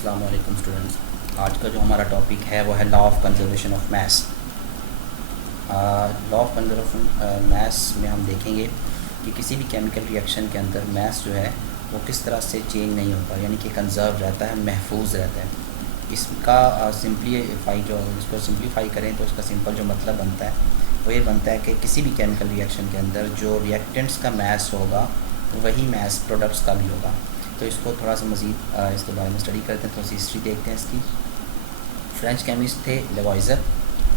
अस्सलाम वालेकुम स्टूडेंट्स। आज का जो हमारा टॉपिक है वो है law of conservation of mass. Law of conservation mass में हम देखेंगे कि किसी भी केमिकल रिएक्शन के अंदर मैस जो है वो किस तरह से चेंज नहीं होता, यानी कि कंजर्व रहता है, महफूज रहता है। इसका इसको सिंप्लीफाई करें तो इसका सिंपल जो मतलब बनता है वो ये बनता है कि किसी भी केमिकल रिएक्शन के अंदर जो रिएक्टेंट्स का मैस होगा वही मैस प्रोडक्ट्स का भी होगा। तो इसको थोड़ा सा मज़ीद इसके बारे में स्टडी करते हैं, थोड़ी सी हिस्ट्री देखते हैं इसकी। फ्रेंच केमिस्ट थे लेवॉइजर,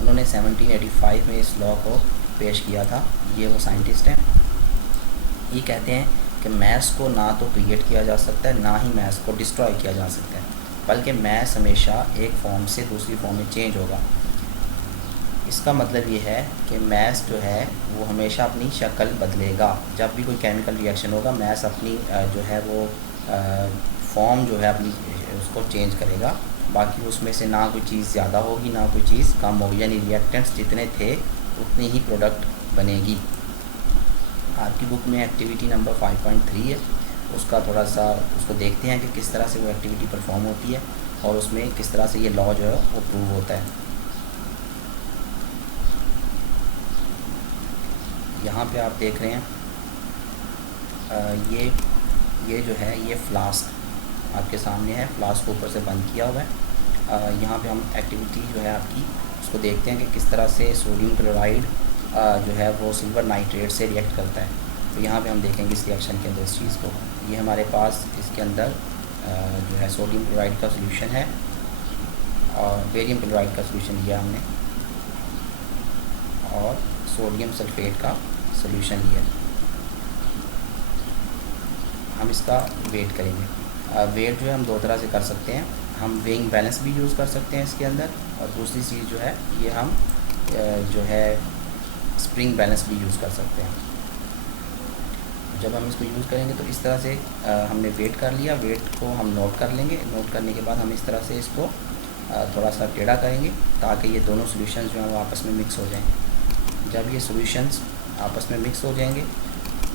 उन्होंने 1785 में इस लॉ को पेश किया था। ये वो साइंटिस्ट हैं। ये कहते हैं कि मैस को ना तो क्रिएट किया जा सकता है, ना ही मैस को डिस्ट्रॉय किया जा सकता है, बल्कि मैस हमेशा एक फॉर्म से दूसरी फॉर्म में चेंज होगा। इसका मतलब ये है कि मैस जो है वो हमेशा अपनी शक्ल बदलेगा। जब भी कोई केमिकल रिएक्शन होगा मैस अपनी जो है वो फॉर्म जो है अपनी उसको चेंज करेगा। बाकी उसमें से ना कोई चीज़ ज़्यादा होगी ना कोई चीज़ कम होगी, यानी रिएक्टेंट्स जितने थे उतनी ही प्रोडक्ट बनेगी। आपकी बुक में एक्टिविटी नंबर 5.3 है, उसका थोड़ा सा उसको देखते हैं कि किस तरह से वो एक्टिविटी परफॉर्म होती है और उसमें किस तरह से ये लॉ जो है वो प्रूव होता है। यहाँ पे आप देख रहे हैं ये जो है ये फ्लास्क आपके सामने है, फ्लास्क को ऊपर से बंद किया हुआ है। यहाँ पे हम एक्टिविटी जो है आपकी उसको देखते हैं कि किस तरह से सोडियम क्लोराइड जो है वो सिल्वर नाइट्रेट से रिएक्ट करता है। तो यहाँ पे हम देखेंगे इस रिएक्शन के अंदर इस चीज़ को। ये हमारे पास इसके अंदर जो है सोडियम क्लोराइड का सोल्यूशन है और बेरियम क्लोराइड का सोल्यूशन लिया हमने और सोडियम सल्फेट का सोल्यूशन लिया। हम इसका वेट करेंगे। वेट जो है हम दो तरह से कर सकते हैं, हम वेइंग बैलेंस भी यूज़ कर सकते हैं इसके अंदर, और दूसरी चीज़ जो है ये हम जो है स्प्रिंग बैलेंस भी यूज़ कर सकते हैं। जब हम इसको यूज़ करेंगे तो इस तरह से हमने वेट कर लिया, वेट को हम नोट कर लेंगे। नोट करने के बाद हम इस तरह से इसको थोड़ा सा टेढ़ा करेंगे ताकि ये दोनों सॉल्यूशंस जो हैं वो आपस में मिक्स हो जाएं। जब ये सॉल्यूशंस आपस में मिक्स हो जाएंगे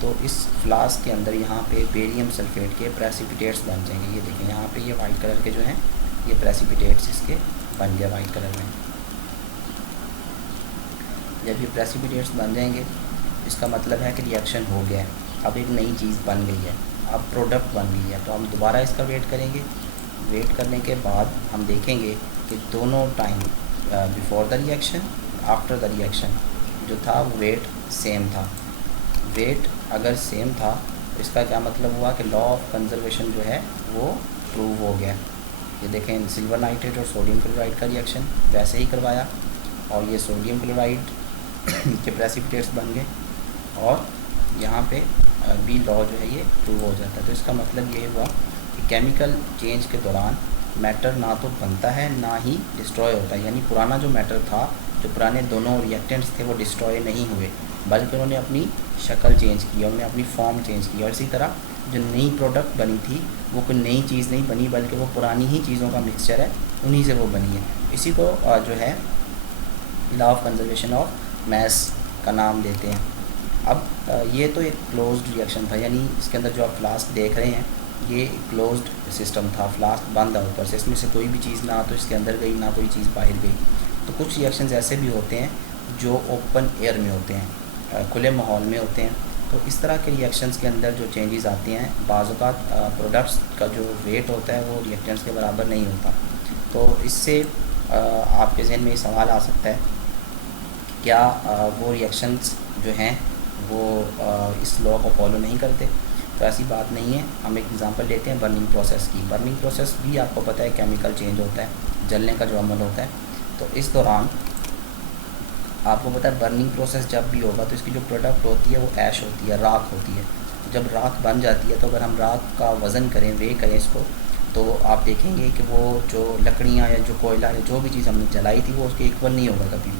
तो इस फ्लास्क के अंदर यहाँ पे बेरियम सल्फेट के प्रेसिपिटेट्स बन जाएंगे। ये देखें यहाँ पे ये वाइट कलर के जो हैं ये प्रेसिपिटेट्स इसके बन गया वाइट कलर में। जब ये प्रेसिपिटेट्स बन जाएंगे इसका मतलब है कि रिएक्शन हो गया है, अब एक नई चीज़ बन गई है, अब प्रोडक्ट बन गई है। तो हम दोबारा इसका वेट करेंगे। वेट करने के बाद हम देखेंगे कि दोनों time before the reaction after the reaction जो था वो वेट सेम था। वेट अगर सेम था तो इसका क्या मतलब हुआ कि लॉ ऑफ कंजर्वेशन जो है वो प्रूव हो गया। ये देखें सिल्वर नाइट्रेट और सोडियम क्लोराइड का रिएक्शन वैसे ही करवाया और ये सोडियम क्लोराइड के प्रेसिपिटेट्स बन गए और यहाँ पे भी लॉ जो है ये प्रूव हो जाता है। तो इसका मतलब ये हुआ कि केमिकल चेंज के दौरान मैटर ना तो बनता है ना ही डिस्ट्रॉय होता है, यानी पुराना जो मैटर था, जो पुराने दोनों रिएक्टेंट्स थे वो डिस्ट्रॉय नहीं हुए, बल्कि उन्होंने अपनी शक्ल चेंज की, उन्होंने अपनी फॉर्म चेंज की। और इसी तरह जो नई प्रोडक्ट बनी थी वो कोई नई चीज़ नहीं बनी, बल्कि वो पुरानी ही चीज़ों का मिक्सचर है, उन्हीं से वो बनी है। इसी को जो है law of conservation of mess का नाम देते हैं। अब ये तो एक क्लोज्ड रिएक्शन था, यानी इसके अंदर जो आप फ्लास्क देख रहे हैं ये क्लोज्ड सिस्टम था, फ्लास्क बंद है ऊपर से, इसमें से कोई भी चीज़ ना तो इसके अंदर गई ना कोई चीज़ बाहर गई। तो कुछ रिएक्शंस ऐसे भी होते हैं जो ओपन एयर में होते हैं, खुले माहौल में होते हैं। तो इस तरह के रिएक्शंस के अंदर जो चेंजेस आते हैं, बाज़ औक़ात प्रोडक्ट्स का जो वेट होता है वो रिएक्टेंट्स के बराबर नहीं होता। तो इससे आपके जहन में ये सवाल आ सकता है क्या वो रिएक्शंस जो हैं वो इस लॉ को फॉलो नहीं करते। तो ऐसी बात नहीं है। हम एक एग्ज़ाम्पल लेते हैं बर्निंग प्रोसेस की। बर्निंग प्रोसेस भी आपको पता है केमिकल चेंज होता है, जलने का जो अमल होता है। तो इस दौरान आपको पता है बर्निंग प्रोसेस जब भी होगा तो इसकी जो प्रोडक्ट होती है वो ऐश होती है, राख होती है। जब राख बन जाती है तो अगर हम राख का वज़न करें, वे करें इसको, तो आप देखेंगे कि वो जो लकड़ियाँ या जो कोयला या जो भी चीज़ हमने जलाई थी वो उसके इक्वल नहीं होगा कभी,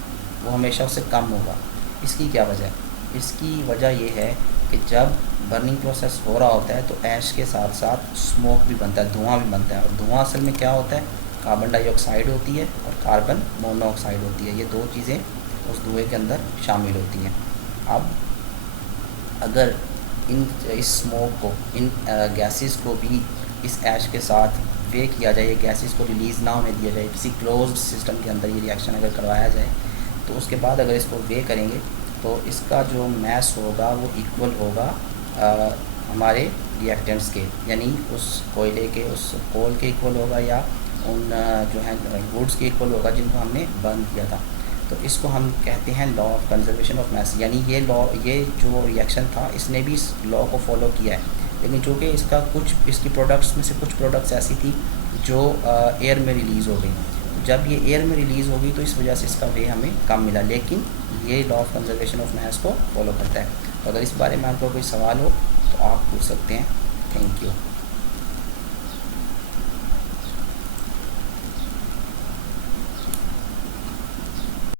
वो हमेशा उससे कम होगा। इसकी क्या वजह है? इसकी वजह ये है कि जब बर्निंग प्रोसेस हो रहा होता है तो ऐश के साथ साथ स्मोक भी बनता है, धुआं भी बनता है। और धुआं असल में क्या होता है? कार्बन डाइऑक्साइड होती है और कार्बन मोनोऑक्साइड होती है। ये दो चीज़ें उस धुएँ के अंदर शामिल होती हैं। अब अगर इस स्मोक को, इन गैसेस को भी इस ऐश के साथ वे किया जाए, गैसेस को रिलीज़ ना होने दिया जाए, किसी क्लोज्ड सिस्टम के अंदर ये रिएक्शन अगर करवाया जाए, तो उसके बाद अगर इसको वे करेंगे तो इसका जो मैस होगा वो इक्वल होगा हमारे रिएक्टेंट्स के, यानी उस कोयले के, उस कोल के इक्वल होगा, या उन जो है वुड्स के इक्वल होगा जिनको हमने बर्न किया था। तो इसको हम कहते हैं law of conservation of mess, यानी ये जो रिएक्शन था इसने भी इस लॉ को फॉलो किया है, लेकिन चूँकि इसका इसकी प्रोडक्ट्स में से कुछ प्रोडक्ट्स ऐसी थी जो एयर में रिलीज़ हो गई, जब ये एयर में रिलीज़ होगी तो इस वजह से इसका वे हमें कम मिला, लेकिन ये law of conservation of mess को फॉलो करता है। तो अगर इस बारे में आपको कोई सवाल हो तो आप पूछ सकते हैं। Thank you.